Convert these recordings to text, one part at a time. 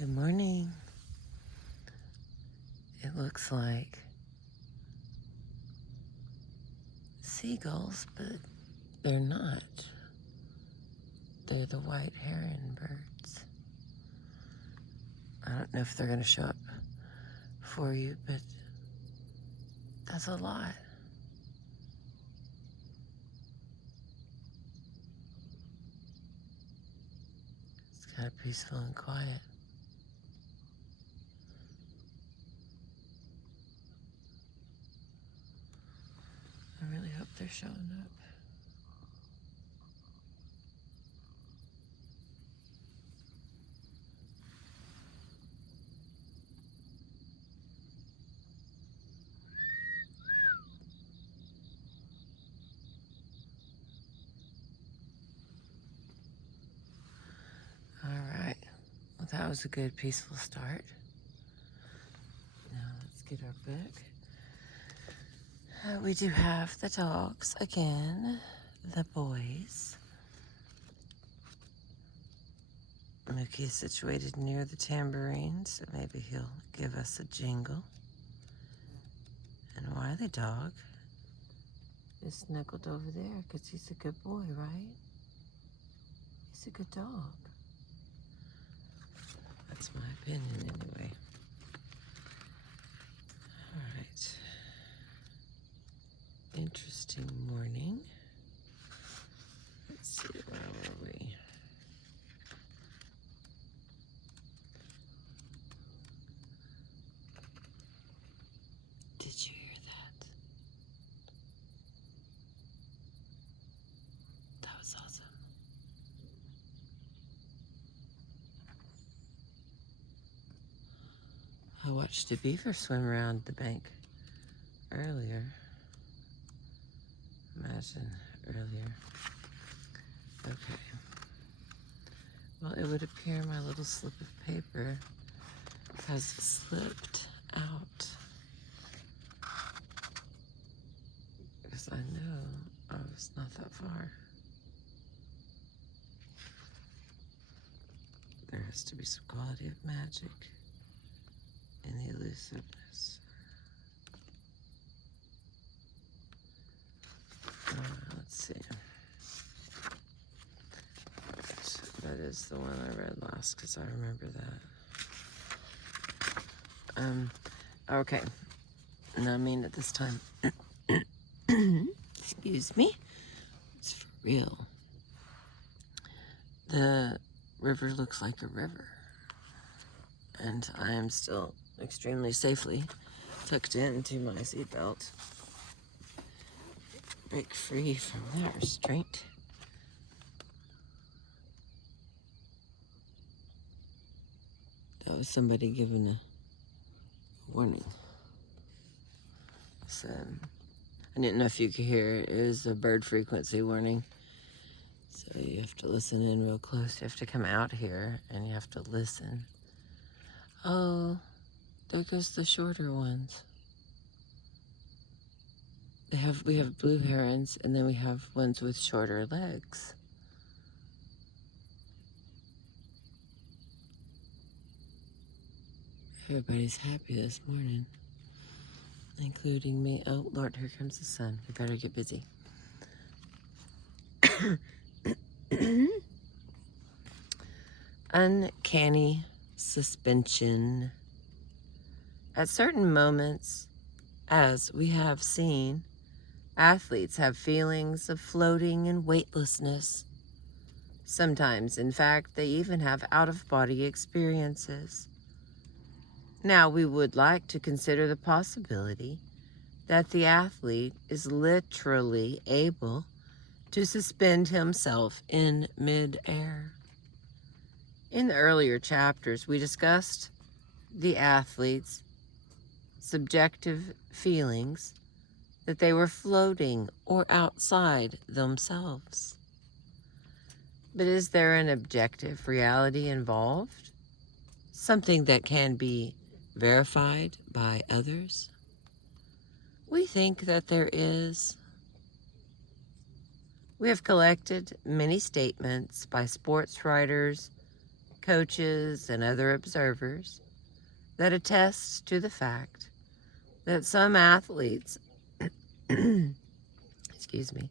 Good morning. It looks like seagulls, but they're not. They're the white heron birds. I don't know if they're going to show up for you, but that's a lot. It's kind of peaceful and quiet. I really hope they're showing up. All right. Well, that was a good, peaceful start. Now let's get our book. We do have the dogs again, the boys. Mookie is situated near the tambourine, so maybe he'll give us a jingle. And Wiley dog is snuggled over there because he's a good boy, right? He's a good dog. That's my opinion anyway. All right. Interesting morning. Let's see, where were we? Did you hear that? That was awesome. I watched a beaver swim around the bank earlier. Imagine earlier. Okay. Well, it would appear my little slip of paper has slipped out. Because I know I was not that far. There has to be some quality of magic in the elusiveness. Let's see. That is the one I read last because I remember that. Okay. No, I mean at this time. Excuse me. It's for real. The river looks like a river. And I am still extremely safely tucked into my seatbelt. Break free from that restraint. That was somebody giving a warning. So, I didn't know if you could hear it. It was a bird frequency warning. So you have to listen in real close. You have to come out here and you have to listen. Oh, there goes the shorter ones. We have blue herons and then we have ones with shorter legs. Everybody's happy this morning, including me. Oh, Lord, here comes the sun. We better get busy. Uncanny suspension. At certain moments, as we have seen, athletes have feelings of floating and weightlessness. Sometimes, in fact, they even have out-of-body experiences. Now, we would like to consider the possibility that the athlete is literally able to suspend himself in mid-air. In the earlier chapters, we discussed the athlete's subjective feelings that they were floating or outside themselves. But is there an objective reality involved? Something that can be verified by others? We think that there is. We have collected many statements by sports writers, coaches, and other observers that attest to the fact that some athletes, excuse me,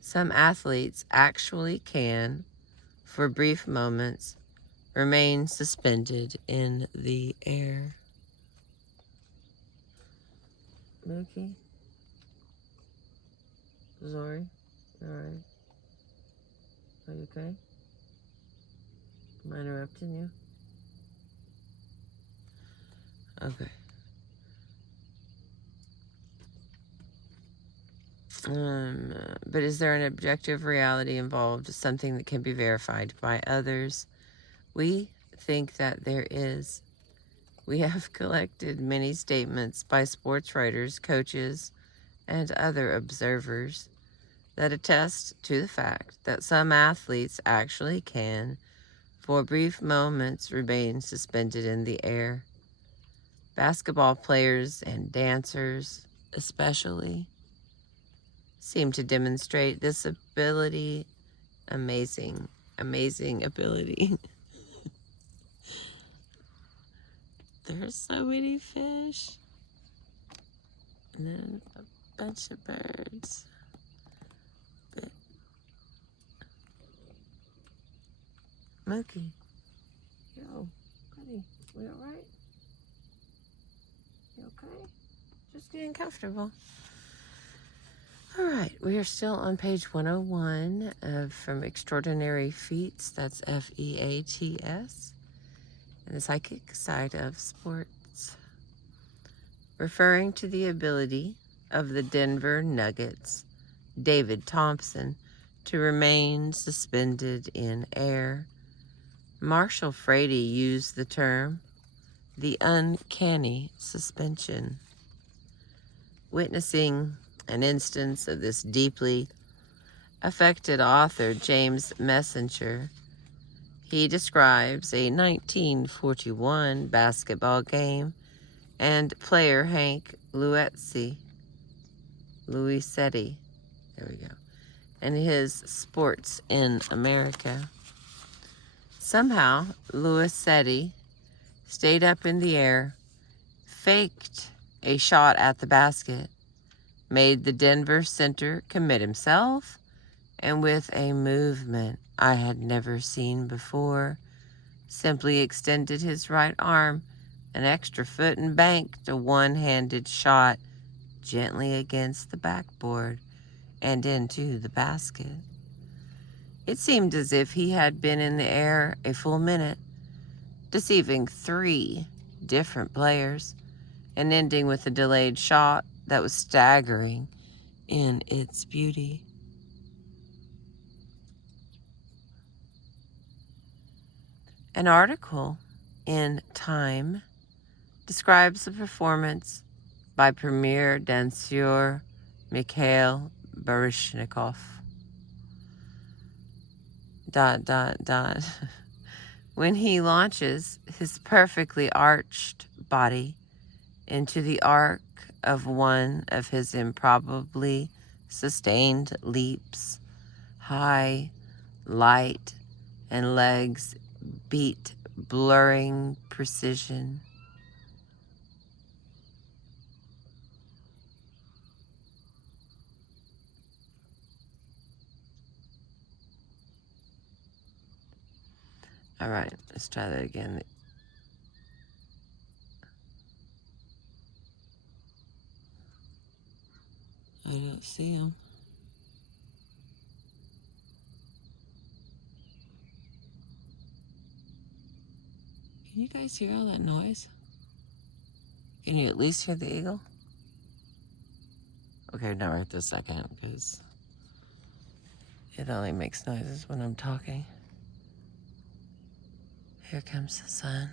some athletes actually can, for brief moments, remain suspended in the air. Mookie? Zori? Alright. Are you okay? Am I interrupting you? Okay. But is there an objective reality involved, something that can be verified by others? We think that there is. We have collected many statements by sports writers, coaches, and other observers that attest to the fact that some athletes actually can, for brief moments, remain suspended in the air. Basketball players and dancers, especially, seem to demonstrate this ability. Amazing ability. There's so many fish. And then a bunch of birds. But Mookie. Yo, buddy, we alright? You okay? Just getting comfortable. All right, we are still on page 101 from Extraordinary Feats. That's Feats, and the psychic side of sports, referring to the ability of the Denver Nuggets, David Thompson, to remain suspended in air. Marshall Frady used the term the uncanny suspension. Witnessing an instance of this deeply affected author, James Messenger, he describes a 1941 basketball game and player Hank Luisetti, there we go, and his sports in America. Somehow, Luisetti stayed up in the air, faked a shot at the basket, made the Denver center commit himself, and with a movement I had never seen before, simply extended his right arm an extra foot and banked a one-handed shot gently against the backboard and into the basket. It seemed as if he had been in the air a full minute, deceiving 3 different players and ending with a delayed shot that was staggering in its beauty. An article in Time describes the performance by premier danseur Mikhail Baryshnikov. ... When he launches his perfectly arched body into the arc of one of his improbably sustained leaps, high, light, and legs beat blurring precision. All right, let's try that again. I don't see him. Can you guys hear all that noise? Can you at least hear the eagle? Okay, not right this second, because it only makes noises when I'm talking. Here comes the sun.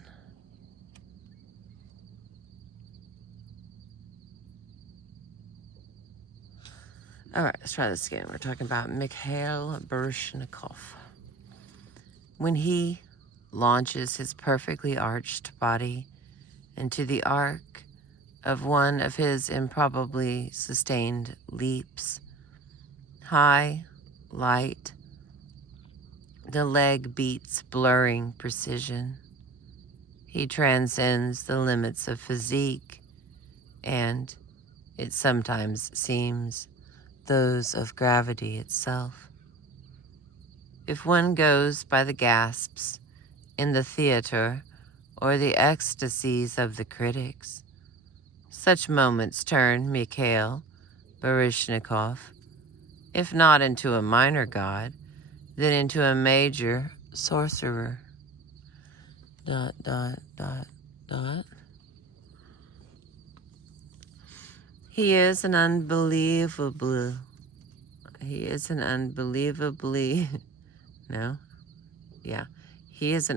All right, let's try this again. We're talking about Mikhail Baryshnikov. When he launches his perfectly arched body into the arc of one of his improbably sustained leaps, high, light, The leg beats blurring precision. He transcends the limits of physique, and it sometimes seems those of gravity itself. If one goes by the gasps in the theater or the ecstasies of the critics, such moments turn Mikhail Baryshnikov, if not into a minor god, then into a major sorcerer. ... He is an unbelievably, he is an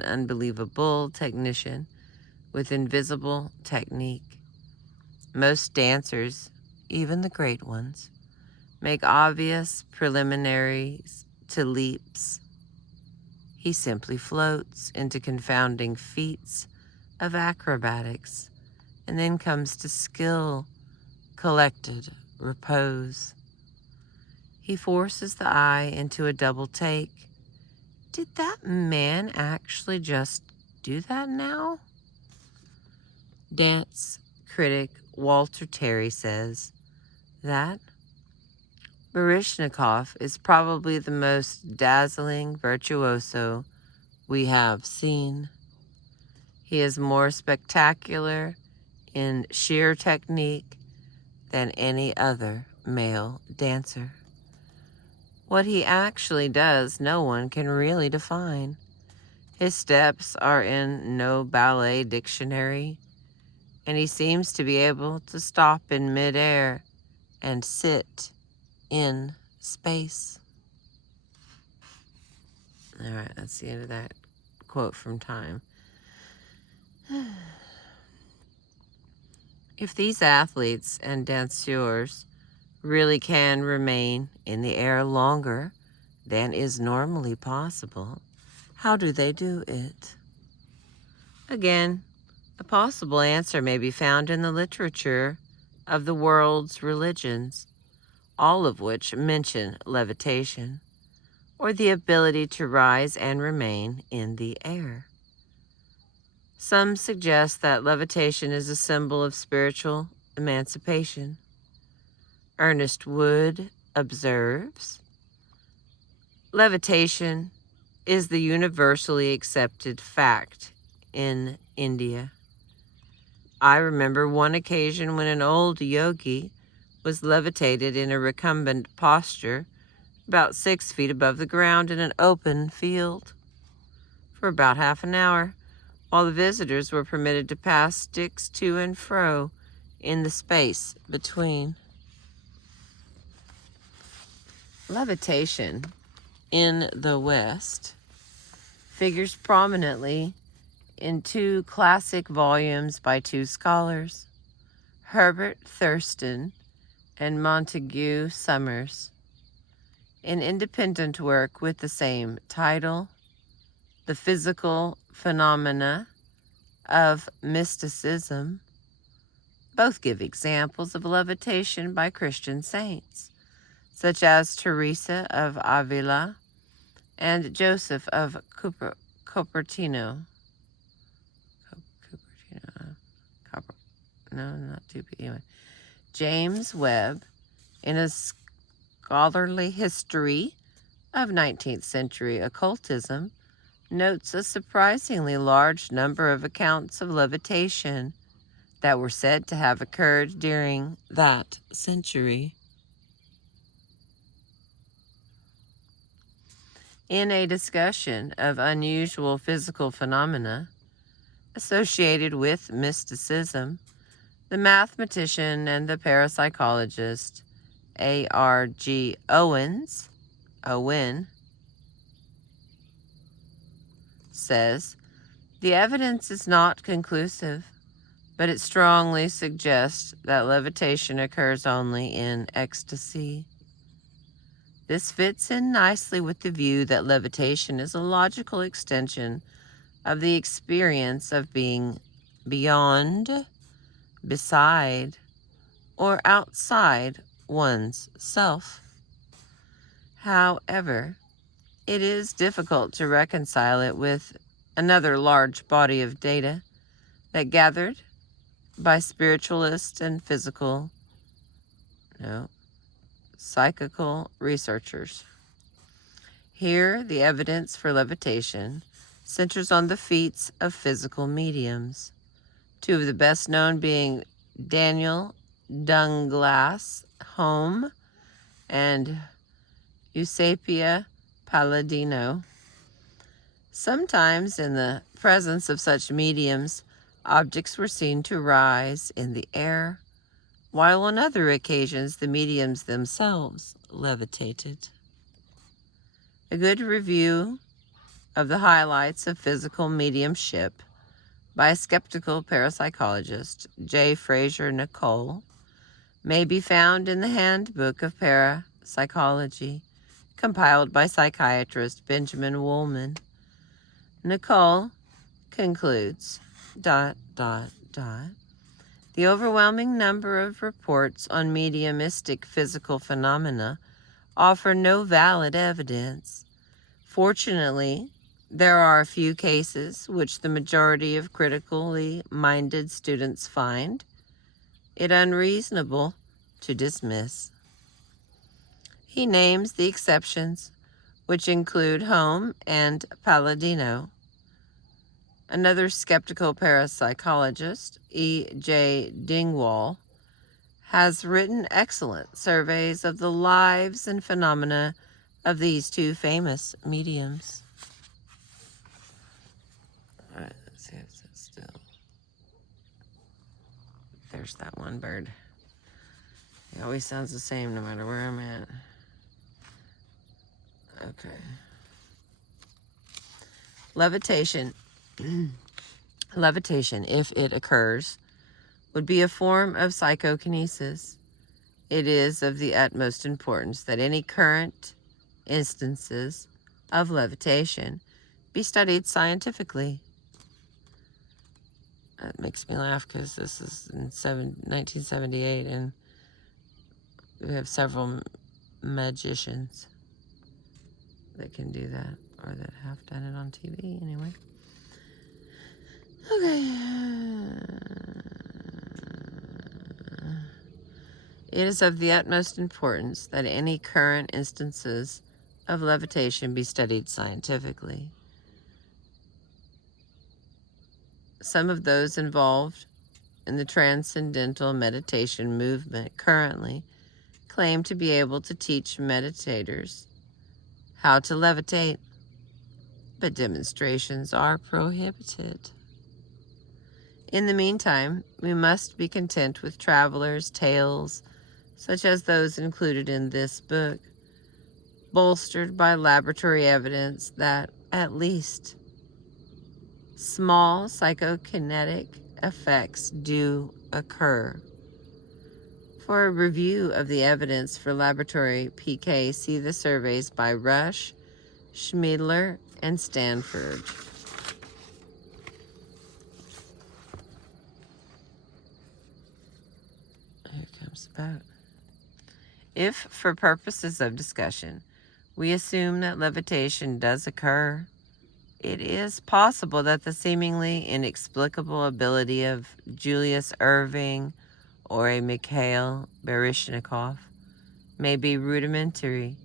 unbelievable technician with invisible technique. Most dancers, even the great ones, make obvious preliminaries to leaps. He simply floats into confounding feats of acrobatics and then comes to skill, collected repose. He forces the eye into a double take. Did that man actually just do that now? Dance critic Walter Terry says that Baryshnikov is probably the most dazzling virtuoso we have seen. He is more spectacular in sheer technique than any other male dancer. What he actually does, no one can really define. His steps are in no ballet dictionary, and he seems to be able to stop in midair and sit in space. All right, that's the end of that quote from Time. If these athletes and danseurs really can remain in the air longer than is normally possible, how do they do it? Again, a possible answer may be found in the literature of the world's religions, all of which mention levitation, or the ability to rise and remain in the air. Some suggest that levitation is a symbol of spiritual emancipation. Ernest Wood observes, levitation is the universally accepted fact in India. I remember one occasion when an old yogi was levitated in a recumbent posture about 6 feet above the ground in an open field for about half an hour, while the visitors were permitted to pass sticks to and fro in the space between. Levitation in the West figures prominently in 2 classic volumes by 2 scholars, Herbert Thurston and Montague Summers. An independent work with the same title, The Physical Phenomena of Mysticism, both give examples of levitation by Christian saints, such as Teresa of Avila and Joseph of Cupertino. James Webb, in a scholarly history of 19th century occultism, notes a surprisingly large number of accounts of levitation that were said to have occurred during that century. In a discussion of unusual physical phenomena associated with mysticism, the mathematician and the parapsychologist A.R.G. Owen says, the evidence is not conclusive, but it strongly suggests that levitation occurs only in ecstasy. This fits in nicely with the view that levitation is a logical extension of the experience of being beyond, beside, or outside one's self. However, it is difficult to reconcile it with another large body of data that gathered by spiritualist and psychical researchers. Here, the evidence for levitation centers on the feats of physical mediums, two of the best known being Daniel Dunglass Home and Eusapia Palladino. Sometimes, in the presence of such mediums, objects were seen to rise in the air, while on other occasions the mediums themselves levitated. A good review of the highlights of physical mediumship by a skeptical parapsychologist, J. Fraser Nicole, may be found in the Handbook of Parapsychology, compiled by psychiatrist Benjamin Woolman. Nicole concludes, The overwhelming number of reports on mediumistic physical phenomena offer no valid evidence. Fortunately, there are a few cases which the majority of critically minded students find it unreasonable to dismiss. He names the exceptions, which include Home and Palladino. Another skeptical parapsychologist, E. J. Dingwall, has written excellent surveys of the lives and phenomena of these two famous mediums. All right, let's see if it's still. There's that one bird. It always sounds the same no matter where I'm at. Okay. Levitation. Levitation, if it occurs, would be a form of psychokinesis. It is of the utmost importance that any current instances of levitation be studied scientifically. That makes me laugh because this is in 1978 and we have several magicians that can do that, or that have done it on TV anyway. Okay. It is of the utmost importance that any current instances of levitation be studied scientifically. Some of those involved in the transcendental meditation movement currently claim to be able to teach meditators how to levitate, but demonstrations are prohibited. In the meantime, we must be content with travelers' tales, such as those included in this book, bolstered by laboratory evidence that, at least, small psychokinetic effects do occur. For a review of the evidence for laboratory PK, see the surveys by Rush, Schmiedler, and Stanford. Here comes the boat. If, for purposes of discussion, we assume that levitation does occur, it is possible that the seemingly inexplicable ability of Julius Erving or a Mikhail Baryshnikov may be rudimentary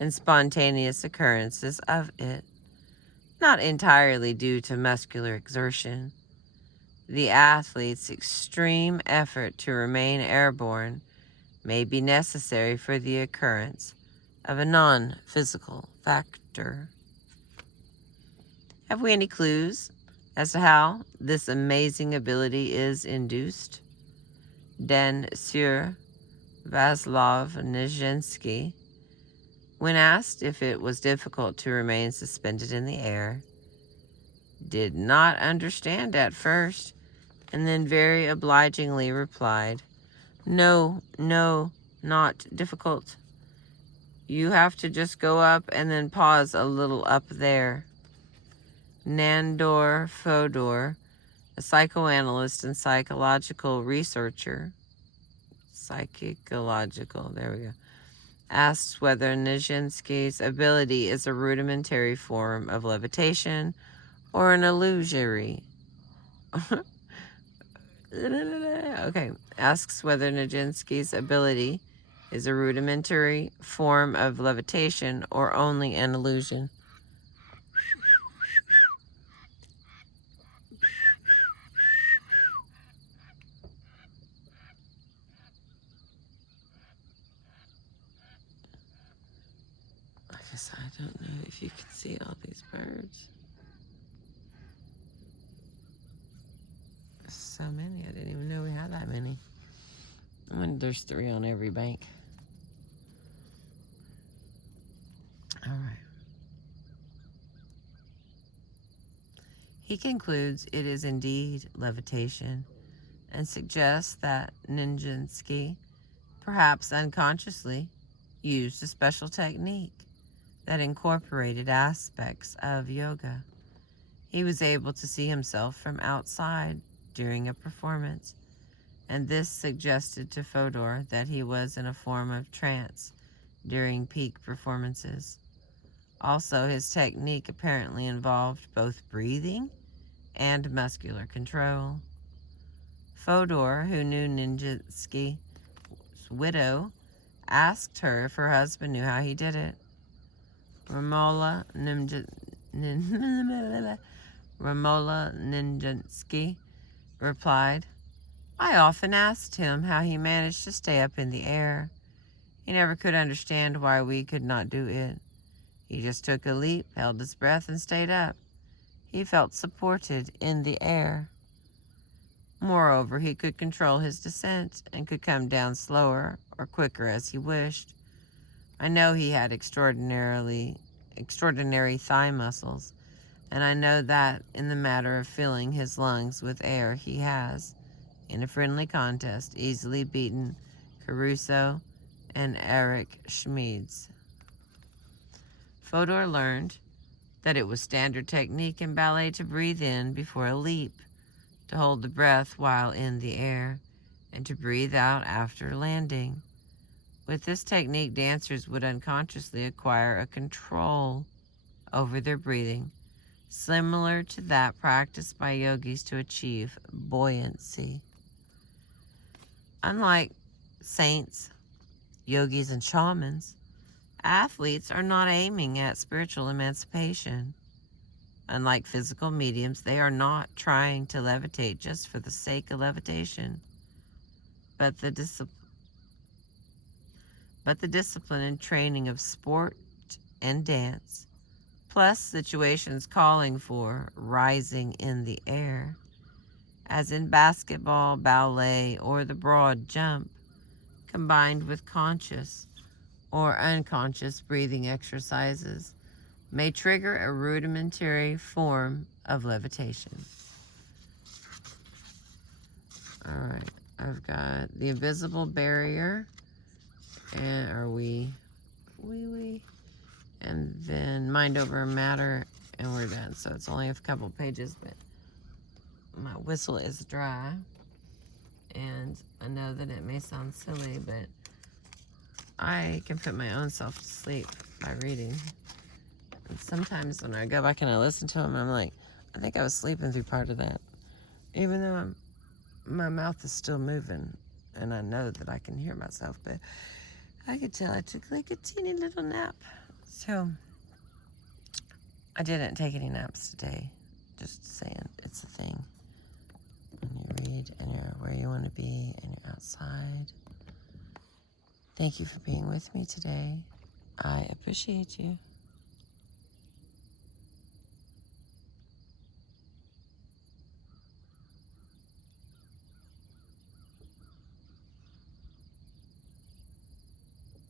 and spontaneous occurrences of it, not entirely due to muscular exertion. The athlete's extreme effort to remain airborne may be necessary for the occurrence of a non-physical factor. Have we any clues as to how this amazing ability is induced? Then Sir Vaslav Nijinsky, when asked if it was difficult to remain suspended in the air, did not understand at first, and then very obligingly replied, No, not difficult. You have to just go up and then pause a little up there. Nandor Fodor, a psychoanalyst and psychological researcher, there we go, asks whether Nijinsky's ability is a rudimentary form of levitation or an illusory. Okay, asks whether Nijinsky's ability is a rudimentary form of levitation or only an illusion. I guess I don't know if you can see all these birds. So many. I didn't even know we had that many. I wonder there's 3 on every bank. All right. He concludes it is indeed levitation and suggests that Nijinsky, perhaps unconsciously, used a special technique that incorporated aspects of yoga. He was able to see himself from outside during a performance, and this suggested to Fodor that he was in a form of trance during peak performances. Also, his technique apparently involved both breathing and muscular control. Fodor, who knew Nijinsky's widow, asked her if her husband knew how he did it. Romola Nijinsky replied, I often asked him how he managed to stay up in the air. He never could understand why we could not do it. He just took a leap, held his breath, and stayed up. He felt supported in the air. Moreover, he could control his descent and could come down slower or quicker as he wished. I know he had extraordinary thigh muscles, and I know that in the matter of filling his lungs with air he has, in a friendly contest, easily beaten Caruso and Eric Schmieds. Fodor learned that it was standard technique in ballet to breathe in before a leap, to hold the breath while in the air, and to breathe out after landing. With this technique, dancers would unconsciously acquire a control over their breathing, similar to that practiced by yogis to achieve buoyancy. Unlike saints, yogis, and shamans, athletes are not aiming at spiritual emancipation. Unlike physical mediums, they are not trying to levitate just for the sake of levitation, but the discipline and training of sport and dance, plus situations calling for rising in the air, as in basketball, ballet, or the broad jump, combined with conscious or unconscious breathing exercises, may trigger a rudimentary form of levitation. All right, I've got the invisible barrier, and and then mind over matter, and we're done. So it's only a couple pages, but my whistle is dry, and I know that it may sound silly, but I can put my own self to sleep by reading. And sometimes when I go back and I listen to them, I'm like, I think I was sleeping through part of that, even though my mouth is still moving, and I know that I can hear myself, but I could tell I took like a teeny little nap. So I didn't take any naps today. Just saying, it's a thing. When you read and you're where you want to be and you're outside. Thank you for being with me today. I appreciate you.